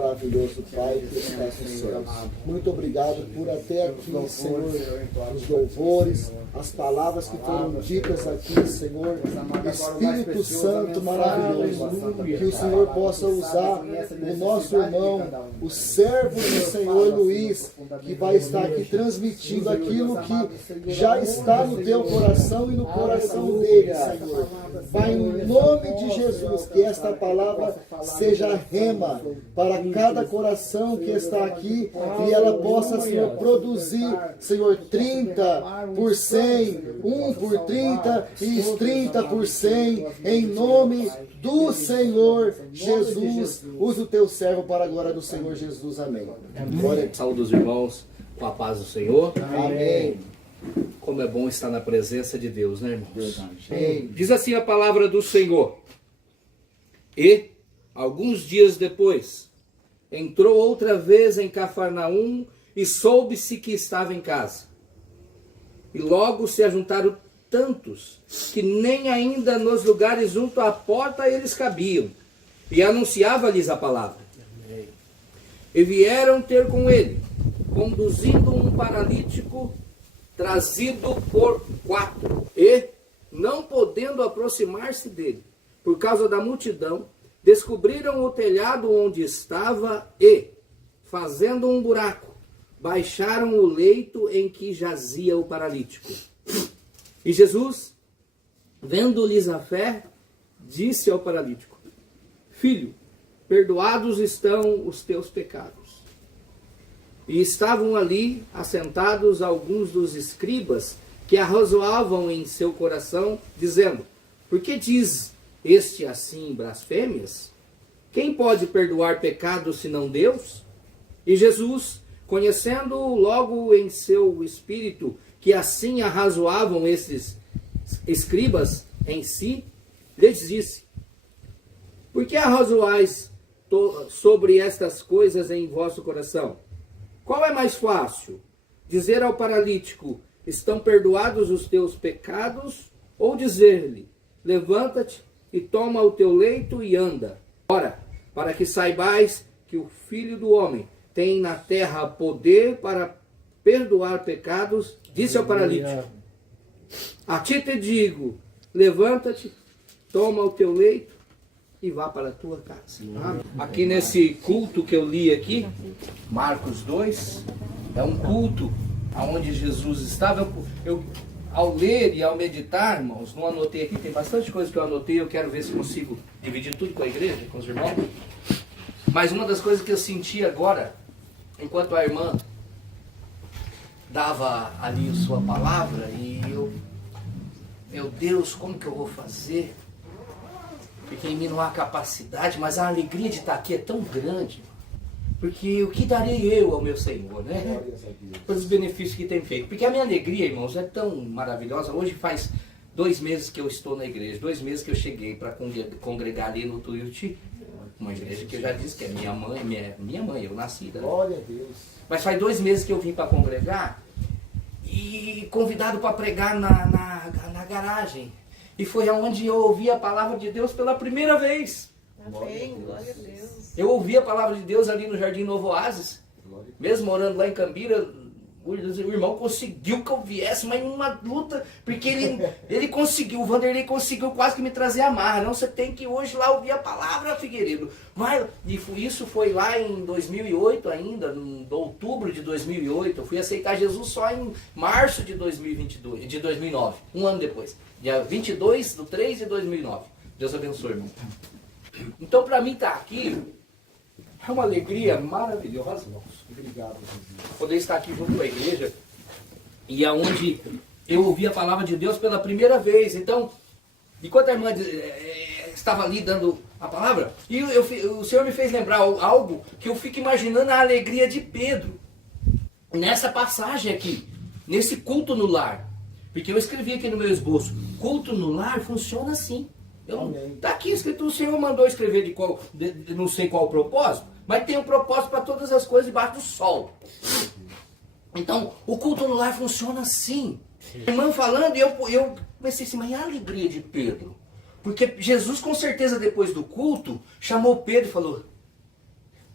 Maravilhoso Pai que está nos céus. Muito obrigado por até aqui, Senhor, os louvores, as palavras que foram ditas aqui, Senhor. Espírito Santo maravilhoso, que o Senhor possa usar o nosso irmão, o servo do Senhor Luiz, que vai estar aqui transmitindo aquilo que já está no teu coração e no coração dele, Senhor. Pai, em nome de Jesus, que esta palavra seja rema para cada coração que está aqui e ela possa, Senhor, produzir, Senhor, 30 por 100, 1 por 30 e 30 por 100, em nome do Senhor Jesus. Usa o teu servo para a glória do Senhor Jesus. Amém. Glória. Saúde os irmãos com a paz do Senhor. Amém. Como é bom estar na presença de Deus, né, irmãos? Amém. Diz assim a palavra do Senhor. E, alguns dias depois, entrou outra vez em Cafarnaum e soube-se que estava em casa. E logo se ajuntaram tantos que nem ainda nos lugares junto à porta eles cabiam. E anunciava-lhes a palavra. E vieram ter com ele, conduzindo um paralítico trazido por 4. E, não podendo aproximar-se dele, por causa da multidão, descobriram o telhado onde estava e, fazendo um buraco, baixaram o leito em que jazia o paralítico. E Jesus, vendo-lhes a fé, disse ao paralítico: Filho, perdoados estão os teus pecados. E estavam ali assentados alguns dos escribas que arrazoavam em seu coração, dizendo: Por que diz este assim blasfêmias? Quem pode perdoar pecados senão Deus? E Jesus, conhecendo logo em seu espírito que assim arrazoavam esses escribas em si, lhes disse: Por que arrazoais sobre estas coisas em vosso coração? Qual é mais fácil? Dizer ao paralítico: Estão perdoados os teus pecados? Ou dizer-lhe: Levanta-te e toma o teu leito e anda. Ora, para que saibais que o Filho do Homem tem na terra poder para perdoar pecados, disse ao paralítico: A ti te digo, levanta-te, toma o teu leito e vá para a tua casa. Aqui nesse culto que eu li aqui, Marcos 2, é um culto onde Jesus estava. Eu ao ler e ao meditar, irmãos, não anotei aqui, tem bastante coisa que eu anotei, eu quero ver se consigo dividir tudo com a igreja, com os irmãos. Mas uma das coisas que eu senti agora, enquanto a irmã dava ali sua palavra, e eu, meu Deus, como que eu vou fazer? Porque em mim não há capacidade, mas a alegria de estar aqui é tão grande. Porque o que darei eu ao meu Senhor, né? Pelos benefícios que tem feito. Porque a minha alegria, irmãos, é tão maravilhosa. Hoje faz 2 meses que eu estou na igreja, 2 meses que eu cheguei para congregar ali no Tuiuti. Uma igreja que eu já disse que é minha mãe, eu nasci. Né? Glória a Deus. Mas faz 2 meses que eu vim para congregar e convidado para pregar na garagem. E foi onde eu ouvi a palavra de Deus pela primeira vez. Amém, glória a Deus. Eu ouvi a palavra de Deus ali no Jardim Novo Oásis, mesmo morando lá em Cambira. O irmão conseguiu que eu viesse, mas numa luta, porque ele conseguiu, o Vanderlei conseguiu quase que me trazer a marra. Não, você tem que hoje lá ouvir a palavra, Figueiredo. Vai. E isso foi lá em 2008 ainda, em outubro de 2008. Eu fui aceitar Jesus só em março de 2009, um ano depois. Dia 22/3 de 2009. Deus abençoe, irmão. Então, para mim estar aqui é uma alegria maravilhosa, irmãos. Obrigado, Jesus. Poder estar aqui junto com a igreja e aonde eu ouvi a palavra de Deus pela primeira vez. Então, enquanto a irmã estava ali dando a palavra, e o Senhor me fez lembrar algo que eu fico imaginando a alegria de Pedro nessa passagem aqui, nesse culto no lar. Porque eu escrevi aqui no meu esboço: culto no lar funciona assim. Está aqui escrito, o Senhor mandou escrever de não sei qual propósito, mas tem um propósito para todas as coisas debaixo do sol. Então, o culto no lar funciona assim. A irmã falando, e eu pensei assim, mas é a alegria de Pedro. Porque Jesus, com certeza, depois do culto, chamou Pedro e falou: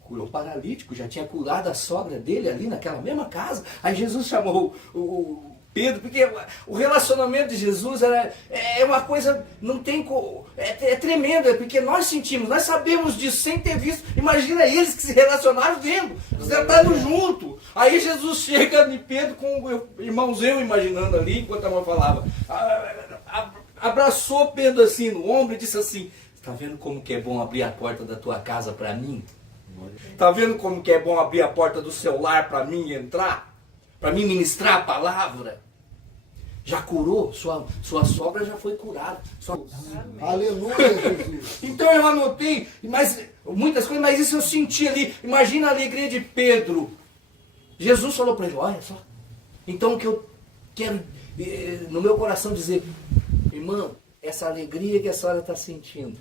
curou o paralítico, já tinha curado a sogra dele ali naquela mesma casa. Aí Jesus chamou o Pedro, porque o relacionamento de Jesus é uma coisa, não tem, é tremendo, porque nós sentimos, nós sabemos disso sem ter visto. Imagina eles que se relacionaram vendo, sentando junto. Aí Jesus chega em Pedro com o irmãozinho imaginando ali, enquanto a mãe falava, abraçou Pedro assim no ombro e disse assim: está vendo como que é bom abrir a porta da tua casa para mim? Está vendo como que é bom abrir a porta do seu lar para mim entrar? Para mim ministrar a palavra? Já curou? Sua sogra já foi curada. Aleluia, Jesus. Então eu anotei muitas coisas, mas isso eu senti ali. Imagina a alegria de Pedro. Jesus falou para ele: olha só. Então o que eu quero no meu coração dizer, irmã, essa alegria que a senhora está sentindo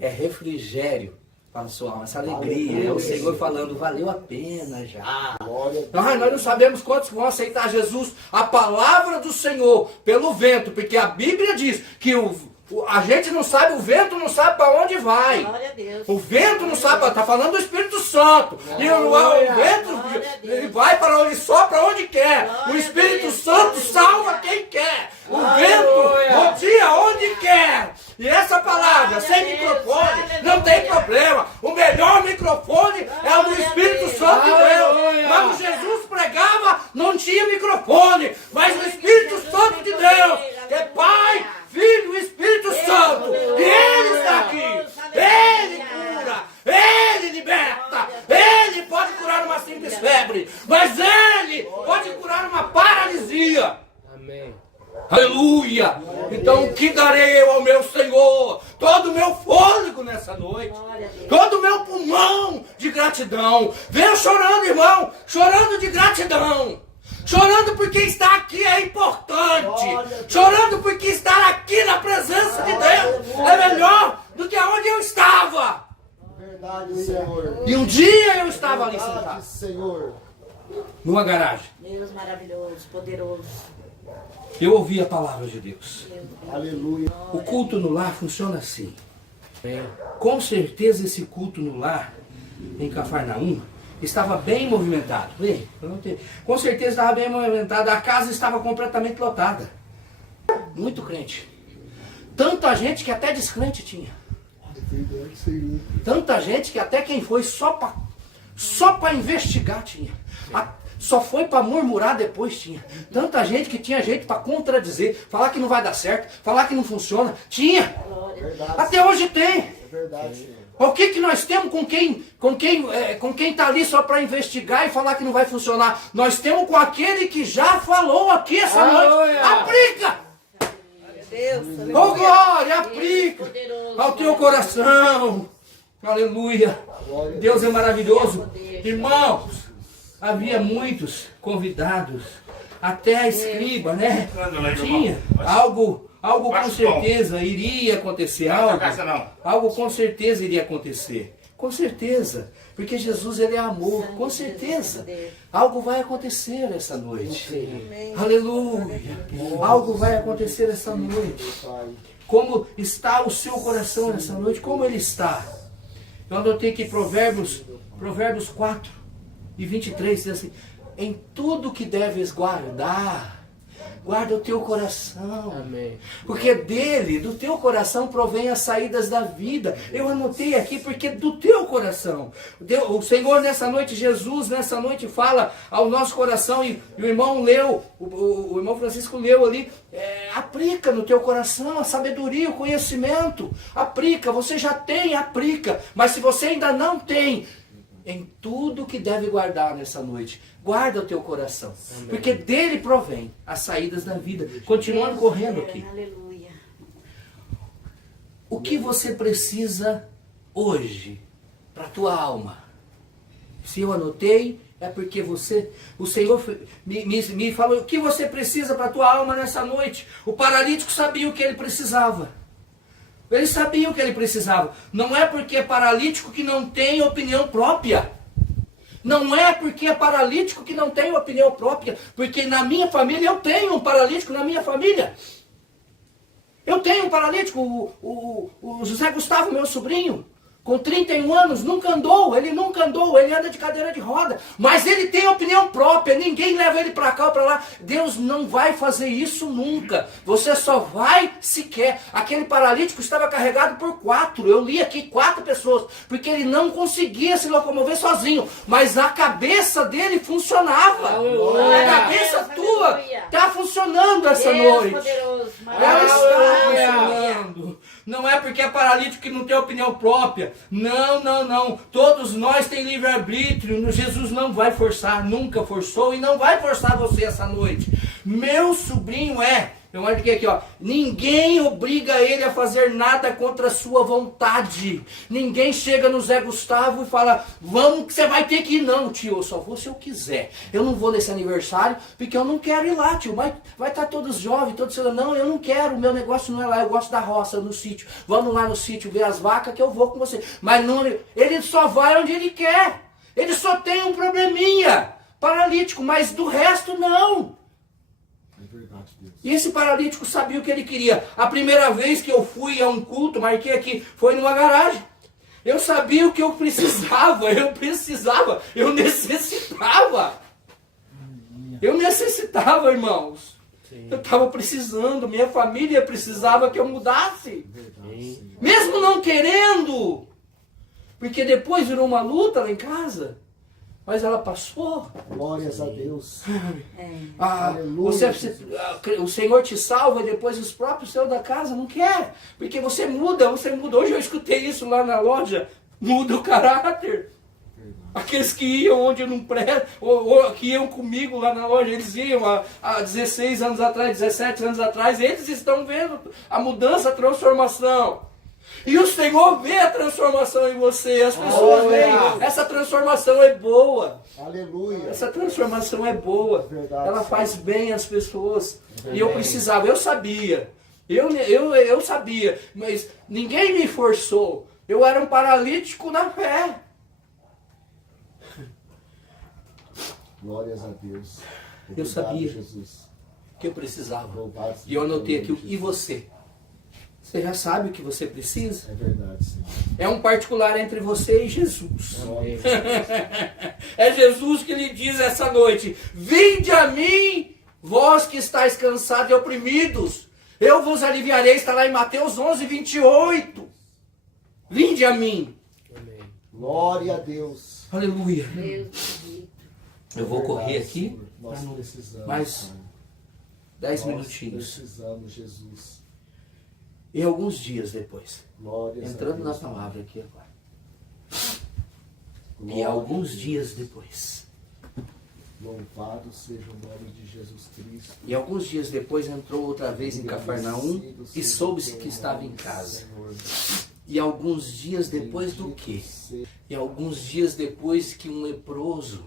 é refrigério para a sua alma. Essa alegria é o Senhor falando: valeu a pena já. Nós não sabemos quantos vão aceitar Jesus, a palavra do Senhor, pelo vento, porque a Bíblia diz que a gente não sabe, o vento não sabe para onde vai. Glória a Deus. O vento não sabe, está falando do Espírito Santo. E o vento ele vai para onde sopra onde quer. O Espírito Santo salva quem quer. O vento rodia onde quer. E essa palavra, sem microfone, não tem problema. O melhor microfone é o do Espírito Santo de Deus. Quando Jesus pregava, não tinha microfone. Mas o Espírito Santo de Deus, que é Pai, Filho e Espírito Santo, e Ele está aqui. Ele cura, Ele liberta, Ele pode curar uma simples febre, mas Ele pode curar uma paralisia. Amém. Aleluia! Então o que darei eu ao meu Senhor? Todo o meu fôlego nessa noite, todo o meu pulmão de gratidão. Venha chorando, irmão, chorando de gratidão. Chorando porque estar aqui é importante. Chorando porque estar aqui na presença de Deus é melhor do que onde eu estava. Verdade, Senhor. E um dia eu estava ali sentado, Verdade, Senhor. numa garagem. Deus maravilhoso, poderoso. Eu ouvi a palavra de Deus. Aleluia. O culto no lar funciona assim. Com certeza esse culto no lar, em Cafarnaum, estava bem movimentado. Com certeza estava bem movimentado. A casa estava completamente lotada. Muito crente. Tanta gente que até descrente tinha. Tanta gente que até quem foi só para investigar tinha. Só foi para murmurar depois tinha. Tanta gente que tinha jeito para contradizer, falar que não vai dar certo, falar que não funciona. Tinha. Até hoje tem. É verdade, Senhor. O que nós temos com quem está ali só para investigar e falar que não vai funcionar? Nós temos com aquele que já falou aqui essa noite. Aplica! Deus, Oh glória, aplica ao teu coração. Aleluia. Deus é maravilhoso. Irmãos, havia muitos convidados, até a escriba, né? Tinha algo com certeza iria acontecer, algo com certeza iria acontecer, com certeza, porque Jesus ele é amor, com certeza, algo vai acontecer essa noite, aleluia, algo vai acontecer essa noite. Como está o seu coração nessa noite? Como ele está? Eu anotei que Provérbios 4:23 diz assim: em tudo que deves guardar, guarda o teu coração. Amém. Porque do teu coração provém as saídas da vida. Eu anotei aqui porque do teu coração. O Senhor nessa noite, Jesus nessa noite fala ao nosso coração, e o irmão leu, o irmão Francisco leu ali, aplica no teu coração a sabedoria, o conhecimento. Aplica, você já tem, aplica. Mas se você ainda não tem, em tudo que deve guardar nessa noite, guarda o teu coração. Amém. Porque dele provém as saídas da vida. Continuando correndo aqui. Aleluia. O que você precisa hoje para a tua alma? Se eu anotei, é porque o Senhor me falou o que você precisa para a tua alma nessa noite. O paralítico sabia o que ele precisava. Ele sabia o que ele precisava. Não é porque é paralítico que não tem opinião própria. Não é porque é paralítico que não tem opinião própria. Porque na minha família eu tenho um paralítico na minha família. Eu tenho um paralítico, o José Gustavo, meu sobrinho. com 31 anos, nunca andou, ele anda de cadeira de roda, mas ele tem opinião própria, ninguém leva ele para cá ou para lá. Deus não vai fazer isso nunca, você só vai se quer. Aquele paralítico estava carregado por 4, eu li aqui 4 pessoas, porque ele não conseguia se locomover sozinho, mas a cabeça dele funcionava. Aleluia. A cabeça tua Aleluia. está funcionando essa Deus noite. poderoso, Ela está maravilhoso. funcionando. Não é porque é paralítico que não tem opinião própria. Não, não, não. Todos nós temos livre-arbítrio. Jesus não vai forçar, nunca forçou e não vai forçar você essa noite. Meu sobrinho eu marquei aqui, ó. Ninguém obriga ele a fazer nada contra a sua vontade. Ninguém chega no Zé Gustavo e fala, vamos que você vai ter que ir. Não, tio, eu só vou se eu quiser. Eu não vou nesse aniversário porque eu não quero ir lá, tio. Vai estar todos jovens, todos cedo. Não, eu não quero, o meu negócio não é lá, eu gosto da roça, no sítio. Vamos lá no sítio ver as vacas que eu vou com você. Mas não, ele só vai onde ele quer. Ele só tem um probleminha paralítico, mas do resto não. E esse paralítico sabia o que ele queria. A primeira vez que eu fui a um culto, marquei aqui, foi numa garagem. Eu sabia o que eu precisava, eu necessitava. Eu necessitava, irmãos. Sim. Eu estava precisando, minha família precisava que eu mudasse. Sim. Mesmo não querendo. Porque depois virou uma luta lá em casa. Mas ela passou. Glórias a Deus. Aleluia. O Senhor te salva e depois os próprios seus da casa não quer. Porque você muda. Hoje eu escutei isso lá na loja. Muda o caráter. Aqueles que iam onde não presta, ou que iam comigo lá na loja, eles iam há 16 anos atrás, 17 anos atrás, eles estão vendo a mudança, a transformação. E o Senhor vê a transformação em você, as pessoas veem, essa transformação é boa. Aleluia. Essa transformação é boa. Verdade. Ela faz bem às pessoas. E eu precisava, eu sabia. Eu sabia, mas ninguém me forçou. Eu era um paralítico na fé. Glórias a Deus. Eu sabia, Jesus, que eu precisava. Louvado E eu anotei aqui, Jesus. e você? Você já sabe o que você precisa? É verdade, Senhor. É um particular entre você e Jesus. Glórias É Jesus que lhe diz essa noite, vinde a mim, vós que estáis cansados e oprimidos, eu vos aliviarei. Está lá em Mateus 11, 28. Vinde a mim. Amém. Glória a Deus. Aleluia. Deus. Eu vou correr aqui, Senhor. Nós precisamos, mais Pai. 10 Nós minutinhos. precisamos, Jesus. E alguns dias depois, Glórias entrando a na Deus. palavra aqui agora. E Glória alguns a Deus. dias depois, Louvado seja o nome de Jesus Cristo. e alguns dias depois entrou outra vez em Cafarnaum Agradecido e seja soube-se teu que estava em nome, casa. Senhor. E alguns dias depois do Bendito quê? seja. E alguns dias depois que um leproso,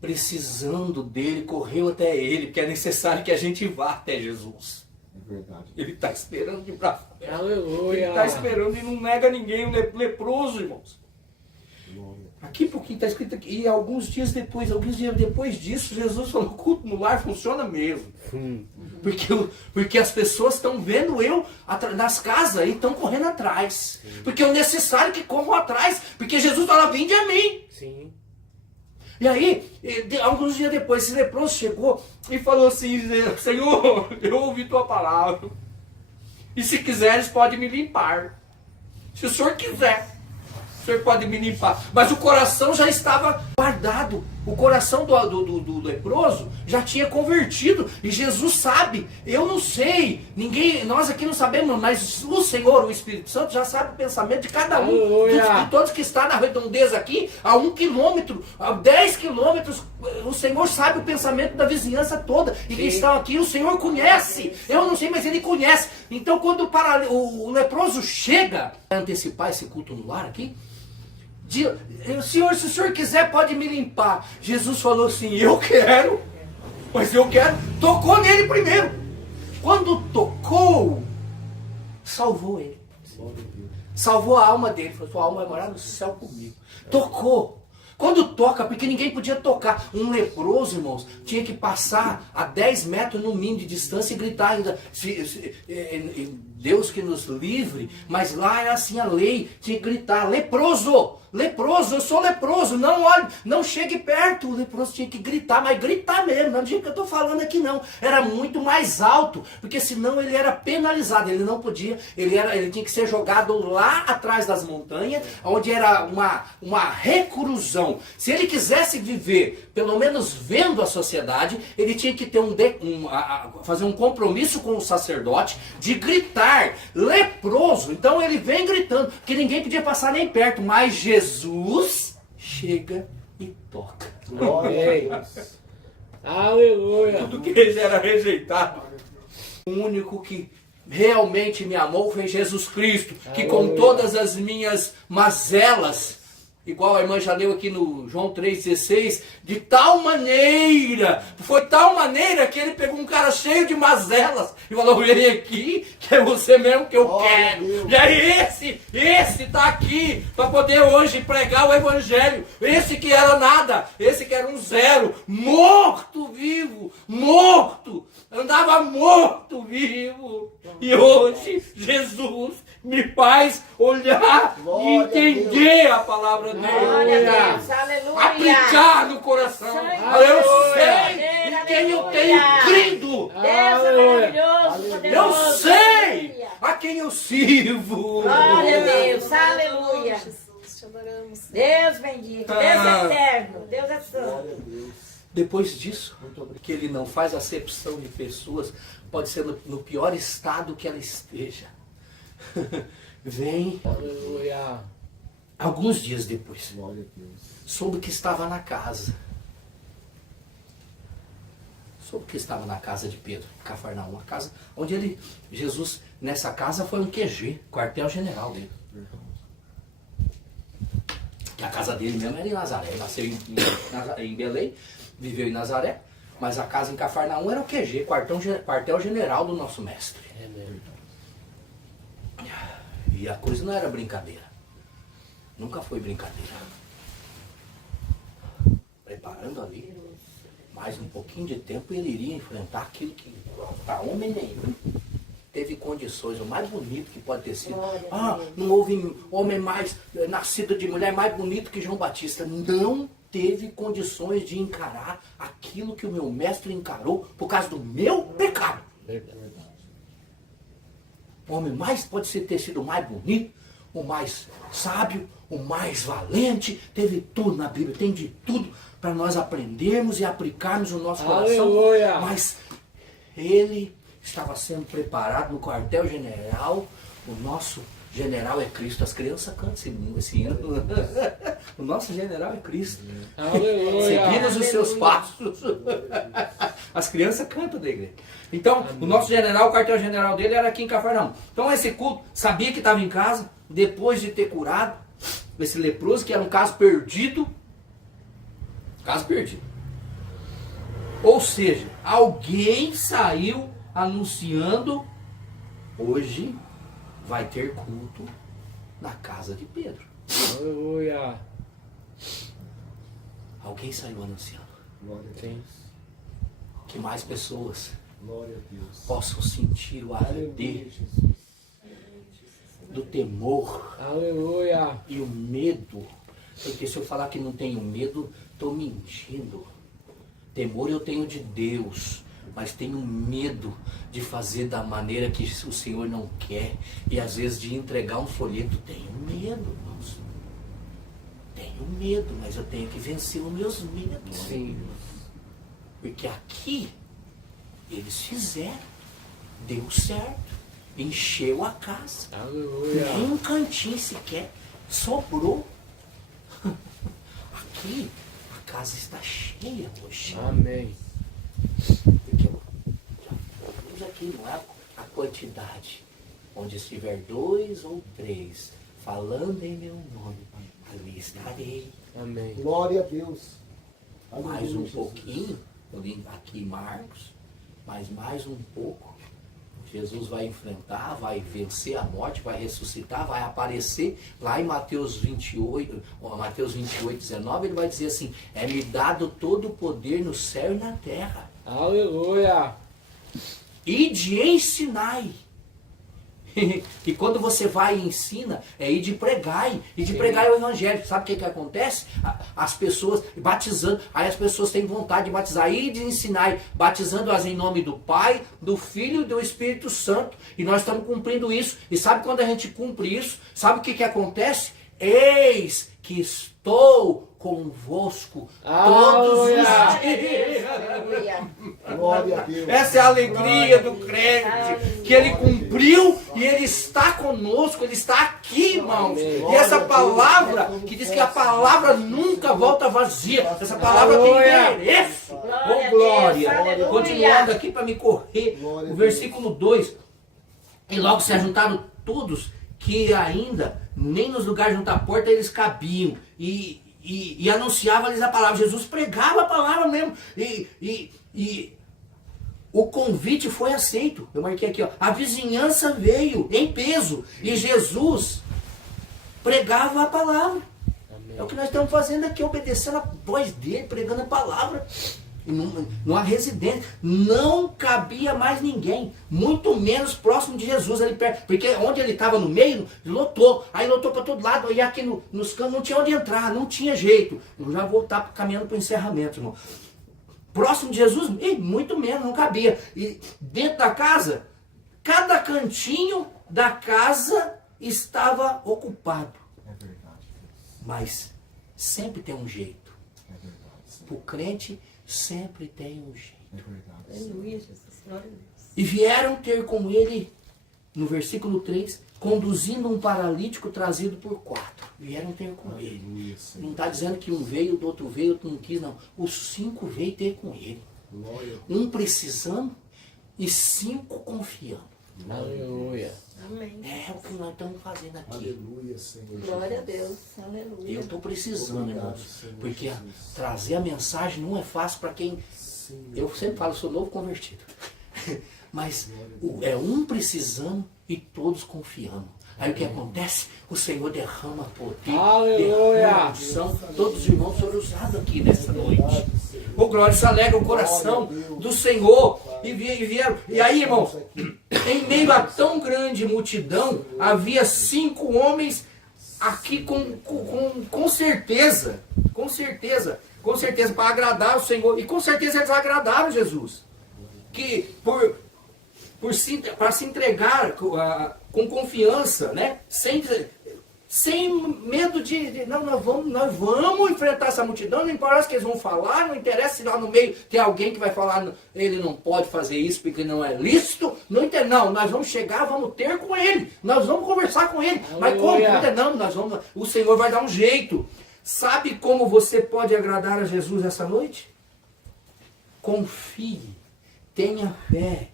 precisando dele, correu até ele, porque é necessário que a gente vá até Jesus. É verdade. Ele está esperando de braço aberto. Aleluia. Ele está esperando e não nega ninguém, um leproso, irmãos. Glória. Aqui porque está escrito aqui, e alguns dias depois disso, Jesus falou, o culto no lar funciona mesmo. Porque as pessoas estão vendo eu nas casas e estão correndo atrás. Porque é necessário que corram atrás. Porque Jesus fala, vinde a mim. Sim. E aí, alguns dias depois, esse leproso chegou e falou assim, Senhor, eu ouvi tua palavra. E se quiseres, pode me limpar. Se o Senhor quiser, o Senhor pode me limpar. Mas o coração já estava guardado. O coração do leproso já tinha convertido. E Jesus sabe. Eu não sei. Nós aqui não sabemos. Mas o Senhor, o Espírito Santo, já sabe o pensamento de cada um. De todos que estão na redondeza aqui. A 1 quilômetro, a 10 quilômetros. O Senhor sabe o pensamento da vizinhança toda. E que estão aqui, o Senhor conhece. Eu não sei, mas Ele conhece. Então quando o leproso chega, para antecipar esse culto no lar aqui, Senhor, se o Senhor quiser, pode me limpar. Jesus falou assim, eu quero, mas eu quero. Tocou nele primeiro. Quando tocou, salvou ele. Salvou a alma dele. Falou, sua alma vai morar no céu comigo. Tocou. Quando toca, porque ninguém podia tocar. Um leproso, irmãos, tinha que passar a 10 metros no mínimo de distância e gritar ainda. Deus que nos livre, mas lá é assim a lei, tinha que gritar, leproso, leproso, eu sou leproso, não olhe, não chegue perto. O leproso tinha que gritar, mas gritar mesmo, não é do jeito que eu estou falando aqui não, era muito mais alto, porque senão ele era penalizado, ele não podia, ele tinha que ser jogado lá atrás das montanhas, onde era uma reclusão. Se ele quisesse viver, pelo menos vendo a sociedade, ele tinha que ter fazer um compromisso com o sacerdote, de gritar, leproso. Então ele vem gritando, que ninguém podia passar nem perto, mas Jesus chega e toca. Glória a Deus. Aleluia. Tudo que ele era rejeitado. O único que realmente me amou foi Jesus Cristo, que com todas as minhas mazelas, igual a irmã já leu aqui no João 3,16, de tal maneira, foi tal maneira que ele pegou um cara cheio de mazelas e falou, vem aqui, que é você mesmo que eu quero. E aí esse tá aqui para poder hoje pregar o evangelho. Esse que era nada, esse que era um zero, morto vivo, morto, andava morto vivo. E hoje Jesus me faz olhar e entender a palavra dele. Glória a Deus, aleluia. Aplicar no coração. Eu sei em quem eu tenho crido. Deus é maravilhoso, Eu poderoso. sei a quem eu sirvo. Glória a Deus, aleluia. Jesus, te adoramos. Deus bendito, Deus é eterno, Deus é santo. Glória a Deus. Depois disso, que ele não faz acepção de pessoas, pode ser no pior estado que ela esteja. Vem, Aleluia. alguns dias depois, Glória a Deus. soube que estava na casa. Soube que estava na casa de Pedro, em Cafarnaum, a casa onde Jesus, nessa casa foi um QG, quartel-general dele. Que a casa dele mesmo era em Nazaré. Ele nasceu em Belém, viveu em Nazaré, mas a casa em Cafarnaum era o QG, quartel-general do nosso mestre. É mesmo. E a coisa não era brincadeira. Nunca foi brincadeira. Preparando ali, mais um pouquinho de tempo ele iria enfrentar aquilo que para homem nenhum teve condições. O mais bonito que pode ter sido. Não houve homem mais nascido de mulher mais bonito que João Batista. Não teve condições de encarar aquilo que o meu mestre encarou por causa do meu pecado. O homem mais pode ter sido o mais bonito, o mais sábio, o mais valente, teve tudo na Bíblia, tem de tudo para nós aprendermos e aplicarmos no nosso coração. Aleluia. Mas ele estava sendo preparado no quartel-general, o nosso general é Cristo. As crianças cantam esse hino. O nosso general é Cristo. Aleluia. Seguimos os seus passos. As crianças cantam da igreja. Então, o nosso general, o quartel-general dele era aqui em Cafarnaum. Então, esse culto, sabia que estava em casa, depois de ter curado esse leproso, que era um caso perdido. Caso perdido. Ou seja, alguém saiu anunciando, hoje vai ter culto na casa de Pedro. Aleluia. Alguém saiu anunciando. Glória a Sim. Deus. Que mais pessoas Glória a Deus. possam sentir o Aleluia, arder Jesus. do temor Aleluia. e o medo. Porque se eu falar que não tenho medo, estou mentindo. Temor eu tenho de Deus, mas tenho medo de fazer da maneira que o Senhor não quer. E às vezes de entregar um folheto. Tenho medo, irmãos. Tenho medo, mas eu tenho que vencer os meus medos. Sim. Porque aqui eles fizeram, deu certo, encheu a casa. Aleluia. Nem um cantinho sequer sobrou. Aqui a casa está cheia hoje. Amém. Porque já aqui não é a quantidade. Onde estiver 2 ou 3 falando em meu nome, ali estarei. Amém. Glória a Deus. Aleluia, Mais um Jesus. pouquinho, aqui em Marcos, mas mais um pouco. Jesus vai enfrentar, vai vencer a morte, vai ressuscitar, vai aparecer lá em Mateus 28, 19, ele vai dizer assim: é-me dado todo o poder no céu e na terra. Aleluia. E de ensinai. E quando você vai e ensina, é ir de pregar, e de pregar é o evangelho. Sabe o que acontece? As pessoas batizando, aí as pessoas têm vontade de batizar, e de ensinar, batizando-as em nome do Pai, do Filho e do Espírito Santo. E nós estamos cumprindo isso. E sabe quando a gente cumpre isso? Sabe o que acontece? Eis que estou convosco todos os dias. Glória a Deus. Essa é a alegria do crente, que ele cumpriu e ele está conosco, ele está aqui, irmãos. E essa palavra, que diz que a palavra nunca volta vazia, essa palavra tem endereço. Oh, glória! Continuando aqui para me correr, o versículo 2. E logo se ajuntaram todos, que ainda nem nos lugares junto à porta eles cabiam, e anunciava-lhes a palavra. Jesus pregava a palavra mesmo, e o convite foi aceito. Eu marquei aqui, ó, a vizinhança veio em peso, e Jesus pregava a palavra. Amém. É o que nós estamos fazendo aqui, obedecendo a voz dele, pregando a palavra. E numa residência, não cabia mais ninguém, muito menos próximo de Jesus, porque onde ele estava no meio, lotou, aí lotou para todo lado, e aqui nos cantos não tinha onde entrar, não tinha jeito. Eu já vou estar caminhando para o encerramento, irmão. Próximo de Jesus, muito menos, não cabia. E dentro da casa, cada cantinho da casa estava ocupado. É verdade. Mas sempre tem um jeito. É verdade. O crente sempre tem um jeito. É verdade. Aleluia, Jesus. Glória a Deus. E vieram ter com ele, no versículo 3, conduzindo um paralítico trazido por 4. Vieram ter com ele. Não está dizendo que um veio, o outro veio, outro não quis, não. Os 5 veio ter com ele. Um precisando e 5 confiando. Aleluia. Amém. É o que nós estamos fazendo aqui. Aleluia, Senhor. Glória a Deus. Aleluia. Eu estou precisando, Obrigado, irmãos. Senhor Porque Jesus. trazer a mensagem não é fácil para quem... Sim, Eu sempre falo, sou novo convertido. Mas é um precisando e todos confiando. Aí o que acontece? O Senhor derrama poder, Aleluia. derrama unção. Todos os irmãos foram usados aqui nessa noite. O glória, isso alegra o coração do Senhor. E vieram. E aí, irmãos, em meio a tão grande multidão, havia 5 homens aqui com certeza, para agradar o Senhor. E com certeza eles agradaram Jesus. Que para se entregar com confiança, né? Sem medo de não, nós vamos enfrentar essa multidão, não importa o que eles vão falar, não interessa se lá no meio tem alguém que vai falar, ele não pode fazer isso porque não é lícito, não, nós vamos chegar, vamos ter com ele, nós vamos conversar com ele, mas como? Não, o Senhor vai dar um jeito. Sabe como você pode agradar a Jesus essa noite? Confie, tenha fé.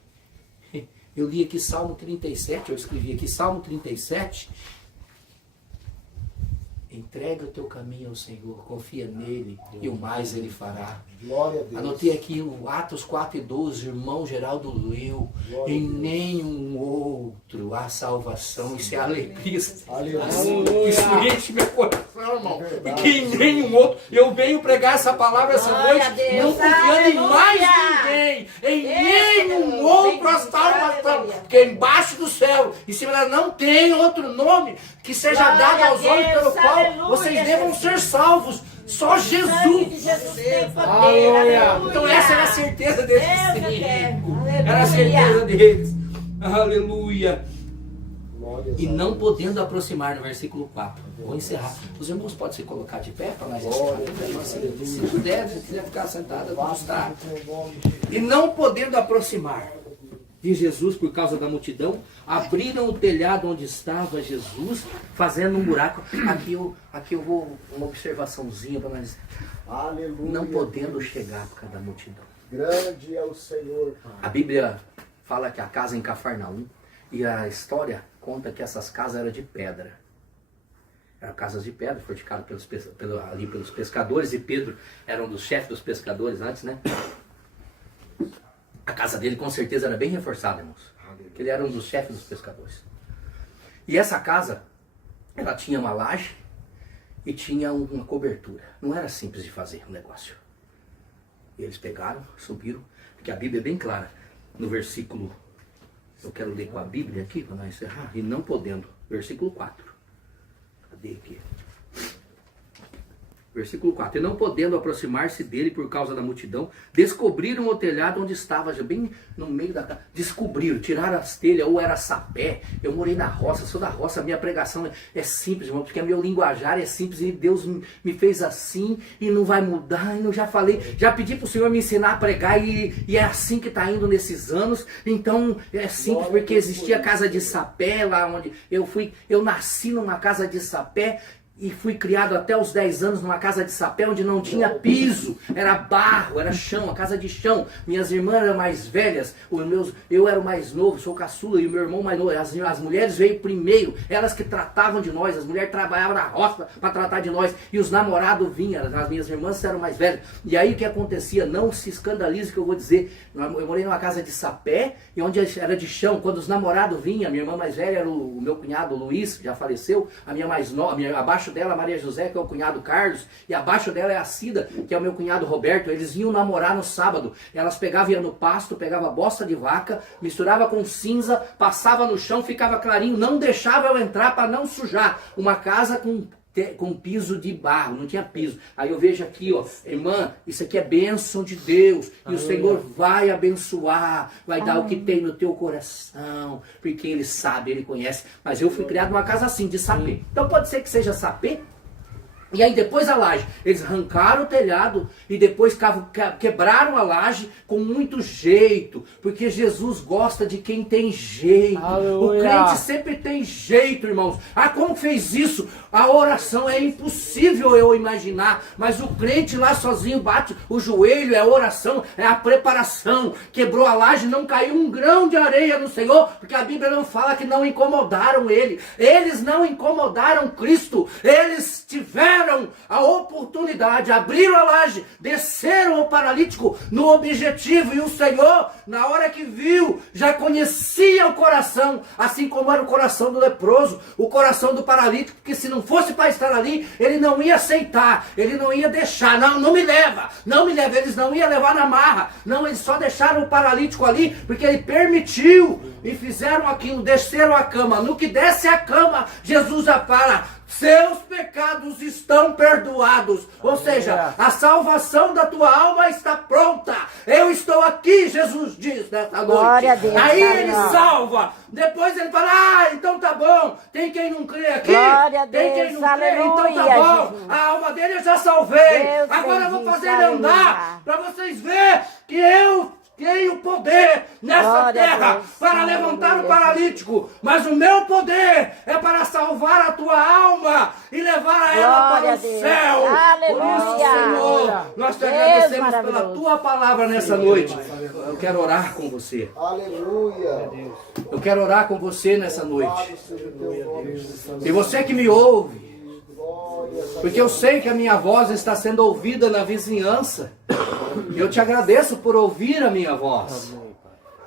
Eu li aqui Salmo 37, eu escrevi aqui Salmo 37. Entrega o teu caminho ao Senhor, confia nele e o mais ele fará. Glória a Deus. Anotei aqui o Atos 4:12, irmão Geraldo leu. Em nenhum outro há salvação. Isso é alegria. Aleluia. Isso enche meu coração, irmão. E que em nenhum outro. Eu venho pregar essa palavra essa Glória noite, a Deus. não confiando em mais Aleluia. ninguém. Em nenhum Deus. outro há Bendito, salvação. aleluia. Porque embaixo do céu, em cima dela, não tem outro nome que seja Glória dado a aos homens Deus, pelo qual aleluia, vocês devam Jesus. ser salvos. Só Sangue de Jesus. Jesus tem poder. Aleluia. Então essa era a certeza desses Deus 5. eterno. Era a certeza Aleluia. deles. Aleluia. Glórias E a não Deus. podendo aproximar, no versículo 4. Vou encerrar. Os irmãos podem se colocar de pé para nós encerrar. Se puder, se quiser ficar sentado, vamos estar. E não podendo aproximar de Jesus por causa da multidão, abriram o telhado onde estava Jesus, fazendo um buraco. Aqui eu vou uma observaçãozinha para nós. Aleluia. Não podendo chegar por causa da multidão. Grande é o Senhor, Pai. A Bíblia fala que a casa em Cafarnaum, e a história conta que essas casas eram de pedra. Eram casas de pedra, fortificadas ali pelos pescadores, e Pedro era um dos chefes dos pescadores antes, né? A casa dele com certeza era bem reforçada, irmãos. Porque ele era um dos chefes dos pescadores. E essa casa, ela tinha uma laje e tinha uma cobertura. Não era simples de fazer o negócio. E eles pegaram, subiram, porque a Bíblia é bem clara. No versículo Eu quero ler com a Bíblia aqui para nós encerrar. E não podendo. Versículo 4. Cadê aqui? Versículo 4. E não podendo aproximar-se dele por causa da multidão, descobriram o telhado onde estava, já bem no meio da casa. Descobriram, tiraram as telhas, ou era sapé. Eu morei na roça, sou da roça, a minha pregação é simples, irmão, porque a meu linguajar é simples e Deus me fez assim e não vai mudar. E eu já falei, já pedi para o Senhor me ensinar a pregar e é assim que está indo nesses anos. Então é simples, porque existia casa de sapé lá onde eu nasci numa casa de sapé. E fui criado até os 10 anos numa casa de sapé onde não tinha piso, era barro, era chão, a casa de chão. Minhas irmãs eram mais velhas, eu era o mais novo, sou caçula e o meu irmão mais novo. As mulheres veio primeiro, elas que tratavam de nós, as mulheres trabalhavam na roça para tratar de nós e os namorados vinham, as minhas irmãs eram mais velhas. E aí o que acontecia? Não se escandalize que eu vou dizer, eu morei numa casa de sapé e onde era de chão. Quando os namorados vinham, minha irmã mais velha era o meu cunhado Luiz, que já faleceu, a minha mais nova, abaixo dela, Maria José, que é o cunhado Carlos, e abaixo dela é a Cida, que é o meu cunhado Roberto. Eles iam namorar no sábado. Elas pegavam, iam no pasto, pegavam bosta de vaca, misturava com cinza, passava no chão, ficava clarinho, não deixava eu entrar para não sujar. Uma casa com piso de barro, não tinha piso. Aí eu vejo aqui, ó, irmã, isso aqui é bênção de Deus, e o Senhor vai abençoar, vai dar o que tem no teu coração, porque Ele sabe, Ele conhece. Mas eu fui criado numa casa assim, de sapê. Então pode ser que seja sapê. E aí depois a laje, eles arrancaram o telhado e depois quebraram a laje com muito jeito, porque Jesus gosta de quem tem jeito. Aleluia. O crente sempre tem jeito, irmãos. Ah, como fez isso? A oração é impossível eu imaginar, mas o crente lá sozinho bate o joelho, é a oração, é a preparação. Quebrou a laje, não caiu um grão de areia no Senhor, porque a Bíblia não fala que não incomodaram Ele. Eles não incomodaram Cristo, eles tiveram a oportunidade, abriram a laje, desceram o paralítico no objetivo, e o Senhor, na hora que viu, já conhecia o coração, assim como era o coração do leproso, o coração do paralítico, porque se não fosse para estar ali, ele não ia aceitar, ele não ia deixar, não me leva, eles não iam levar na marra, não, eles só deixaram o paralítico ali, porque ele permitiu, e fizeram aquilo, desceram a cama. No que desce a cama, Jesus já fala: seus pecados estão perdoados. Ou seja, a salvação da tua alma está pronta. Eu estou aqui, Jesus diz nessa noite. Aí ele salva. Depois ele fala: então tá bom. Tem quem não crê aqui? Tem quem não crê? Então tá bom. A alma dele eu já salvei. Agora eu vou fazer ele andar, para vocês verem que eu tenho poder nessa terra para levantar o paralítico, mas o meu poder é para salvar a tua alma e levar ela para o céu. Por isso, Senhor, nós te agradecemos pela tua palavra nessa noite. Eu quero orar com você. Aleluia. Eu quero orar com você nessa noite. E você que me ouve, porque eu sei que a minha voz está sendo ouvida na vizinhança. Eu te agradeço por ouvir a minha voz.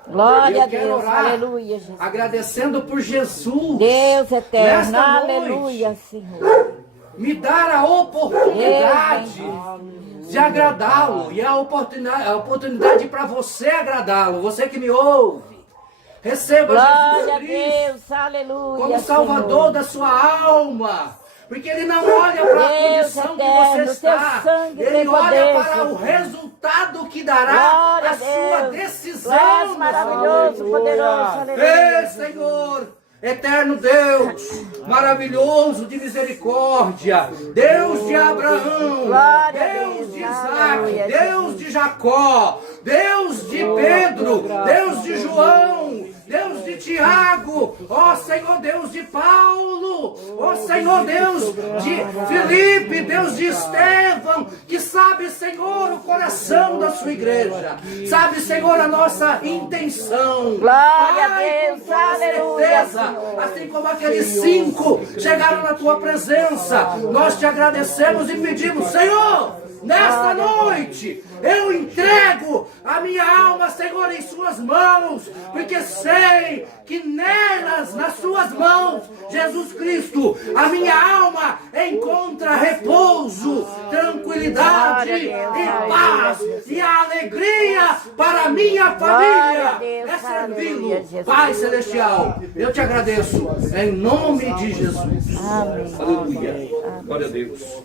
Glória a Deus, aleluia, Jesus. Agradecendo por Jesus. Deus eterno, aleluia, Senhor. Me dar a oportunidade de agradá-lo. E a oportunidade para você agradá-lo. Você que me ouve. Receba Glória Jesus Cristo a Deus, aleluia, como Salvador Senhor. da sua alma. Porque Ele não olha para a condição que você está. Ele olha para o resultado que dará a sua decisão. Maravilhoso, poderoso, aleluia. Senhor, eterno Deus, maravilhoso de misericórdia, Deus de Abraão, Deus de Isaac, Deus de Jacó, Deus de Pedro, Deus de João, Deus de Tiago, ó Senhor Deus de Paulo, ó Senhor Deus de Filipe, Deus de Estevão, que sabe, Senhor, o coração da sua igreja, sabe, Senhor, a nossa intenção. Glória a Deus, aleluia, certeza, assim como aqueles 5 chegaram na tua presença, nós te agradecemos e pedimos: Senhor, nesta noite, eu entrego a minha alma, Senhor, em suas mãos, porque sei que nelas, nas suas mãos, Jesus Cristo, a minha alma encontra repouso, tranquilidade e paz e alegria. alegria para a minha Glória a família Deus, é servi-lo. aleluia, Jesus. Pai Celestial, eu te agradeço em nome de Jesus. Amém. Aleluia. Glória a Deus.